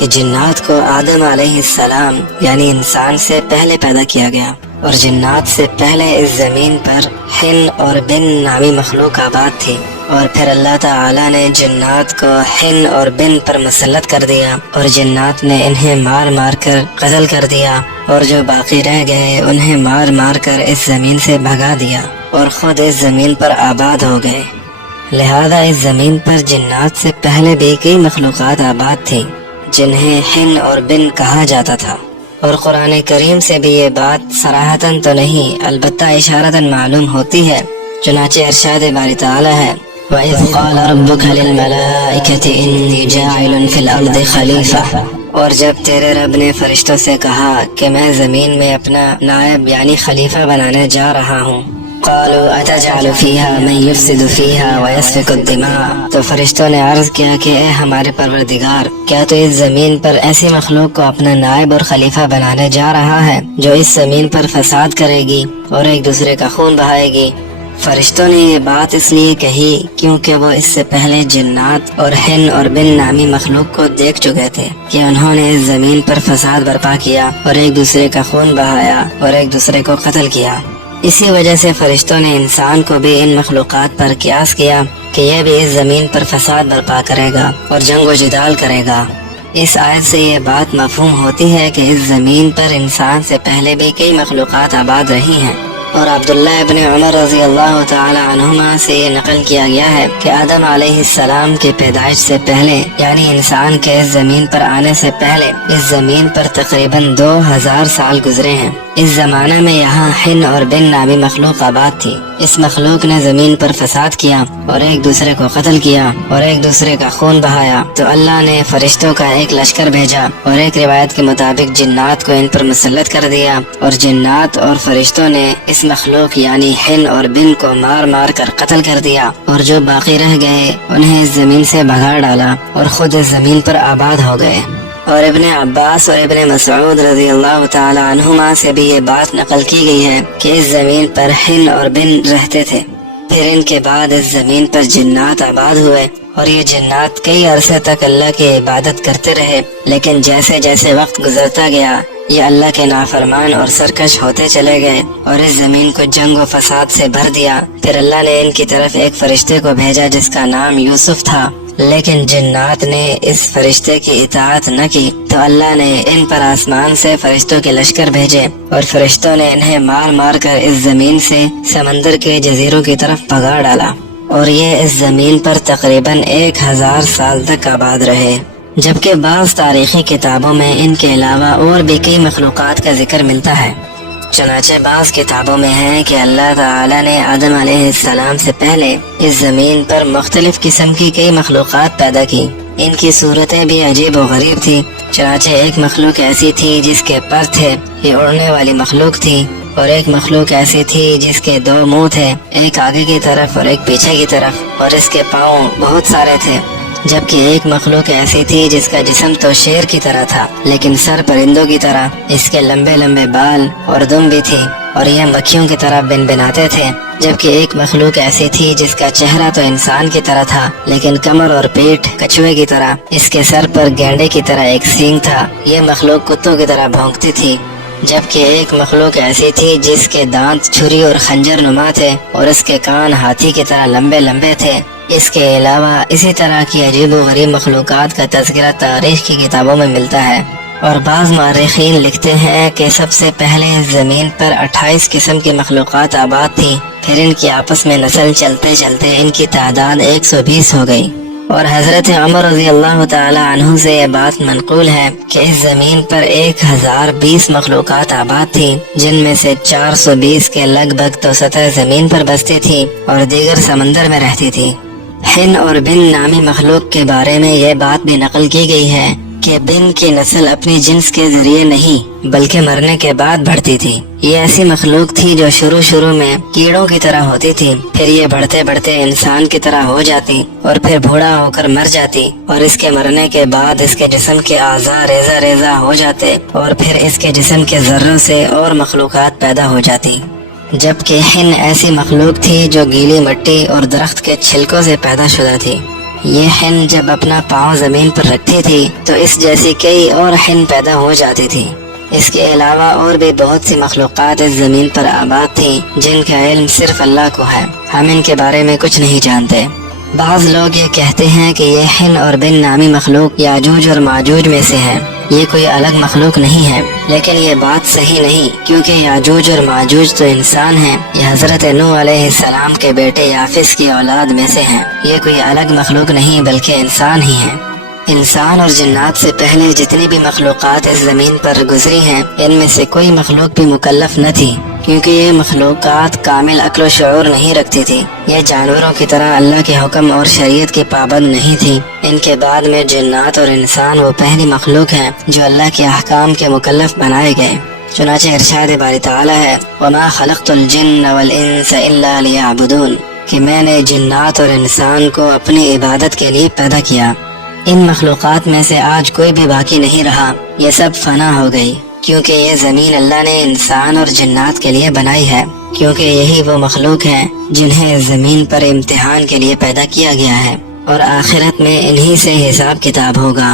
کہ جنات کو آدم علیہ السلام یعنی انسان سے پہلے پیدا کیا گیا، اور جنات سے پہلے اس زمین پر حن اور بن نامی مخلوق آباد تھی، اور پھر اللہ تعالی نے جنات کو حن اور بن پر مسلط کر دیا، اور جنات نے انہیں مار مار کر قتل کر دیا، اور جو باقی رہ گئے انہیں مار مار کر اس زمین سے بھگا دیا، اور خود اس زمین پر آباد ہو گئے۔ لہذا اس زمین پر جنات سے پہلے بھی کئی مخلوقات آباد تھیں جنہیں حن اور بن کہا جاتا تھا، اور قرآن کریم سے بھی یہ بات صراحتاً تو نہیں البتہ اشارتاً معلوم ہوتی ہے، چنانچہ ارشاد باری تعالی ہے وَإِذْ قَالَ رَبُّكَ لِلْمَلَائِكَةِ إِنِّي جَاعِلٌ فِي الْأَرْضِ خَلِيفَةً، اور جب تیرے رب نے فرشتوں سے کہا کہ میں زمین میں اپنا نائب یعنی خلیفہ بنانے جا رہا ہوں، قالوا اتجعل فيها من يفسد فيها ويسفك الدماء، تو فرشتوں نے عرض کیا کہ اے ہمارے پروردگار، کیا تو اس زمین پر ایسی مخلوق کو اپنا نائب اور خلیفہ بنانے جا رہا ہے جو اس زمین پر فساد کرے گی اور ایک دوسرے کا خون بہائے گی؟ فرشتوں نے یہ بات اس لیے کہی کیونکہ وہ اس سے پہلے جنات اور حن اور بن نامی مخلوق کو دیکھ چکے تھے کہ انہوں نے اس زمین پر فساد برپا کیا اور ایک دوسرے کا خون بہایا اور ایک دوسرے کو قتل کیا۔ اسی وجہ سے فرشتوں نے انسان کو بھی ان مخلوقات پر قیاس کیا کہ یہ بھی اس زمین پر فساد برپا کرے گا اور جنگ و جدال کرے گا۔ اس آیت سے یہ بات مفہوم ہوتی ہے کہ اس زمین پر انسان سے پہلے بھی کئی مخلوقات آباد رہی ہیں، اور عبداللہ ابن عمر رضی اللہ تعالی عنہما سے یہ نقل کیا گیا ہے کہ آدم علیہ السلام کی پیدائش سے پہلے یعنی انسان کے اس زمین پر آنے سے پہلے اس زمین پر تقریباً 2000 سال گزرے ہیں۔ اس زمانے میں یہاں حن اور بن نامی مخلوق آباد تھی۔ اس مخلوق نے زمین پر فساد کیا اور ایک دوسرے کو قتل کیا اور ایک دوسرے کا خون بہایا، تو اللہ نے فرشتوں کا ایک لشکر بھیجا اور ایک روایت کے مطابق جنات کو ان پر مسلط کر دیا، اور جنات اور فرشتوں نے اس مخلوق یعنی حن اور بن کو مار مار کر قتل کر دیا، اور جو باقی رہ گئے انہیں اس زمین سے بھگا ڈالا اور خود اس زمین پر آباد ہو گئے۔ اور ابن عباس اور ابن مسعود رضی اللہ تعالی عنہما سے بھی یہ بات نقل کی گئی ہے کہ اس زمین پر حن اور بن رہتے تھے، پھر ان کے بعد اس زمین پر جنات آباد ہوئے، اور یہ جنات کئی عرصے تک اللہ کی عبادت کرتے رہے، لیکن جیسے جیسے وقت گزرتا گیا یہ اللہ کے نافرمان اور سرکش ہوتے چلے گئے اور اس زمین کو جنگ و فساد سے بھر دیا۔ پھر اللہ نے ان کی طرف ایک فرشتے کو بھیجا جس کا نام یوسف تھا، لیکن جنات نے اس فرشتے کی اطاعت نہ کی، تو اللہ نے ان پر آسمان سے فرشتوں کے لشکر بھیجے، اور فرشتوں نے انہیں مار مار کر اس زمین سے سمندر کے جزیروں کی طرف بھگا ڈالا، اور یہ اس زمین پر تقریباً 1000 سال تک آباد رہے۔ جبکہ بعض تاریخی کتابوں میں ان کے علاوہ اور بھی کئی مخلوقات کا ذکر ملتا ہے، چنانچہ بعض کتابوں میں ہے کہ اللہ تعالی نے آدم علیہ السلام سے پہلے اس زمین پر مختلف قسم کی کئی مخلوقات پیدا کی، ان کی صورتیں بھی عجیب و غریب تھی۔ چنانچہ ایک مخلوق ایسی تھی جس کے پر تھے، یہ اڑنے والی مخلوق تھی، اور ایک مخلوق ایسی تھی جس کے 2 منہ تھے، ایک آگے کی طرف اور ایک پیچھے کی طرف، اور اس کے پاؤں بہت سارے تھے۔ جبکہ ایک مخلوق ایسی تھی جس کا جسم تو شیر کی طرح تھا لیکن سر پرندوں کی طرح، اس کے لمبے لمبے بال اور دم بھی تھی، اور یہ مکھیوں کی طرح بن بناتے تھے۔ جبکہ ایک مخلوق ایسی تھی جس کا چہرہ تو انسان کی طرح تھا لیکن کمر اور پیٹھ کچھوے کی طرح، اس کے سر پر گینڈے کی طرح ایک سینگ تھا، یہ مخلوق کتوں کی طرح بھونکتی تھی۔ جبکہ ایک مخلوق ایسی تھی جس کے دانت چھری اور خنجر نما تھے، اور اس کے کان ہاتھی کی طرح لمبے لمبے تھے۔ اس کے علاوہ اسی طرح کی عجیب و غریب مخلوقات کا تذکرہ تاریخ کی کتابوں میں ملتا ہے، اور بعض مورخین لکھتے ہیں کہ سب سے پہلے اس زمین پر 28 قسم کی مخلوقات آباد تھیں، پھر ان کی آپس میں نسل چلتے چلتے ان کی تعداد 120 ہو گئی۔ اور حضرت عمر رضی اللہ تعالی عنہ سے یہ بات منقول ہے کہ اس زمین پر 1020 مخلوقات آباد تھیں، جن میں سے 420 کے لگ بھگ تو سطح زمین پر بستی تھی اور دیگر سمندر میں رہتی تھی۔ حن اور بن نامی مخلوق کے بارے میں یہ بات بھی نقل کی گئی ہے کہ بن کی نسل اپنی جنس کے ذریعے نہیں بلکہ مرنے کے بعد بڑھتی تھی۔ یہ ایسی مخلوق تھی جو شروع میں کیڑوں کی طرح ہوتی تھی، پھر یہ بڑھتے بڑھتے انسان کی طرح ہو جاتی اور پھر بوڑھا ہو کر مر جاتی، اور اس کے مرنے کے بعد اس کے جسم کے اعضاء ریزہ ریزہ ہو جاتے، اور پھر اس کے جسم کے ذروں سے اور مخلوقات پیدا ہو جاتی۔ جبکہ حن ایسی مخلوق تھی جو گیلی مٹی اور درخت کے چھلکوں سے پیدا شدہ تھی۔ یہ ہن جب اپنا پاؤں زمین پر رکھتی تھی تو اس جیسی کئی اور ہن پیدا ہو جاتی تھی۔ اس کے علاوہ اور بھی بہت سی مخلوقات اس زمین پر آباد تھیں جن کا علم صرف اللہ کو ہے، ہم ان کے بارے میں کچھ نہیں جانتے۔ بعض لوگ یہ کہتے ہیں کہ یہ ہن اور بن نامی مخلوق یاجوج اور ماجوج میں سے ہیں، یہ کوئی الگ مخلوق نہیں ہے، لیکن یہ بات صحیح نہیں، کیونکہ یاجوج اور ماجوج تو انسان ہیں، یہ حضرت نوح علیہ السلام کے بیٹے یافس کی اولاد میں سے ہیں، یہ کوئی الگ مخلوق نہیں بلکہ انسان ہی ہیں۔ انسان اور جنات سے پہلے جتنی بھی مخلوقات اس زمین پر گزری ہیں، ان میں سے کوئی مخلوق بھی مکلف نہ تھی، کیونکہ یہ مخلوقات کامل عقل و شعور نہیں رکھتی تھی، یہ جانوروں کی طرح اللہ کے حکم اور شریعت کی پابند نہیں تھی۔ ان کے بعد میں جنات اور انسان وہ پہلی مخلوق ہیں جو اللہ کے احکام کے مکلف بنائے گئے۔ چنانچہ ارشاد باری تعالی ہے، وَمَا خَلَقْتُ الْجِنَّ وَالْإِنسَ إِلَّا لِيَعْبُدُونَ، کہ میں نے جنات اور انسان کو اپنی عبادت کے لیے پیدا کیا۔ ان مخلوقات میں سے آج کوئی بھی باقی نہیں رہا، یہ سب فنا ہو گئی، کیونکہ یہ زمین اللہ نے انسان اور جنات کے لیے بنائی ہے، کیونکہ یہی وہ مخلوق ہیں جنہیں اس زمین پر امتحان کے لیے پیدا کیا گیا ہے، اور آخرت میں انہی سے حساب کتاب ہوگا۔